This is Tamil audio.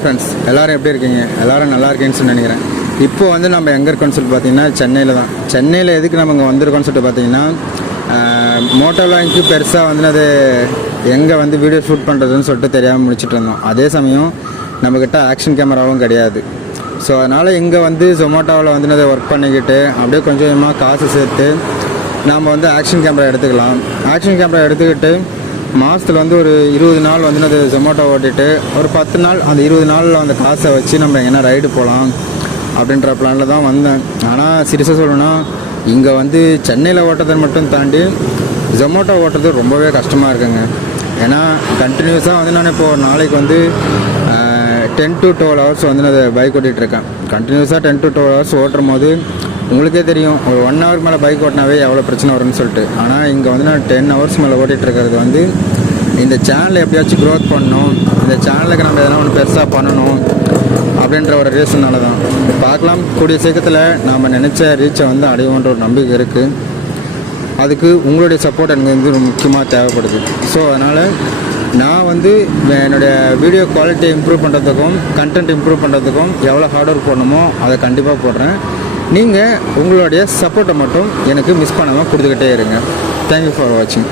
ஃப்ரெண்ட்ஸ் எல்லோரும் எப்படி இருக்கீங்க? எல்லோரும் நல்லா இருக்கீங்கன்னு நினைக்கிறேன். இப்போ வந்து நம்ம எங்கே இருக்கோன்னு சொல்லிட்டு பார்த்தீங்கன்னா சென்னையில் தான். சென்னையில் எதுக்கு நம்ம இங்கே வந்திருக்கோன்னு சொல்லிட்டு பார்த்தீங்கன்னா மோட்டோவ்லாங்க்கு பெருசாக வந்து அது எங்கே வந்து வீடியோ ஷூட் பண்ணுறதுன்னு சொல்லிட்டு தெரியாமல் முடிச்சுட்டு இருந்தோம். அதே சமயம் நம்மக்கிட்ட ஆக்ஷன் கேமராவும் கிடையாது. ஸோ அதனால் இங்கே வந்து ஜொமேட்டோவில் வந்து அதை ஒர்க் பண்ணிக்கிட்டு அப்படியே கொஞ்சம் கொஞ்சமாக காசு சேர்த்து நாம் வந்து ஆக்ஷன் கேமரா எடுத்துக்கலாம். ஆக்ஷன் கேமரா எடுத்துக்கிட்டு மாதத்தில் வந்து ஒரு 20 நாள் வந்து அது ஜொமேட்டோ ஓட்டிட்டு ஒரு 10 நாள் அந்த 20 நாளில் அந்த காசை வச்சு நம்ம எங்கன்னா ரைடு போகலாம் அப்படின்ற பிளானில் தான் வந்தேன். ஆனால் சீரியஸாக சொல்லணும்னா இங்கே வந்து சென்னையில் ஓட்டுறதை மட்டும் தாண்டி ஜொமேட்டோ ஓட்டுறது ரொம்பவே கஷ்டமாக இருக்குங்க. ஏன்னா கண்டினியூஸாக வந்து நான் இப்போது ஒரு நாளைக்கு வந்து 10 to 12 ஹவர்ஸ் வந்து நான் அதை பைக் ஓட்டிகிட்ருக்கேன். கண்டினியூஸாக 10 to 12 ஹவர்ஸ் ஓட்டும் போது உங்களுக்கே தெரியும் ஒரு 1 ஹவர் மேலே பைக் ஓட்டினாவே எவ்வளோ பிரச்சனை வரும்னு சொல்லிட்டு. ஆனால் இங்கே வந்து நான் 10 ஹவர்ஸ் மேலே ஓட்டிகிட்ருக்கிறது வந்து இந்த சேனலை எப்படியாச்சும் க்ரோத் பண்ணணும், இந்த சேனலுக்கு நம்ம எதனா ஒன்று பெருசாக பண்ணணும் அப்படின்ற ஒரு ரீசனால தான். பார்க்கலாம், கூடிய சீக்கிரத்தில் நாம் நினச்ச ரீச்சை வந்து அடைவோன்ற ஒரு நம்பிக்கை இருக்குது. அதுக்கு உங்களுடைய சப்போர்ட் எனக்கு வந்து முக்கியமாக தேவைப்படுது. ஸோ அதனால் நான் வந்து என்னுடைய வீடியோ குவாலிட்டியை இம்ப்ரூவ் பண்ணுறதுக்கும் கண்டென்ட் இம்ப்ரூவ் பண்ணுறதுக்கும் எவ்வளோ ஹார்ட் ஒர்க் போடணுமோ அதை கண்டிப்பாக போடுறேன். நீங்கள் உங்களுடைய சப்போர்ட்டை மட்டும் எனக்கு மிஸ் பண்ணாமல் கொடுத்துக்கிட்டே இருங்க. தேங்க்யூ ஃபார் வாட்சிங்.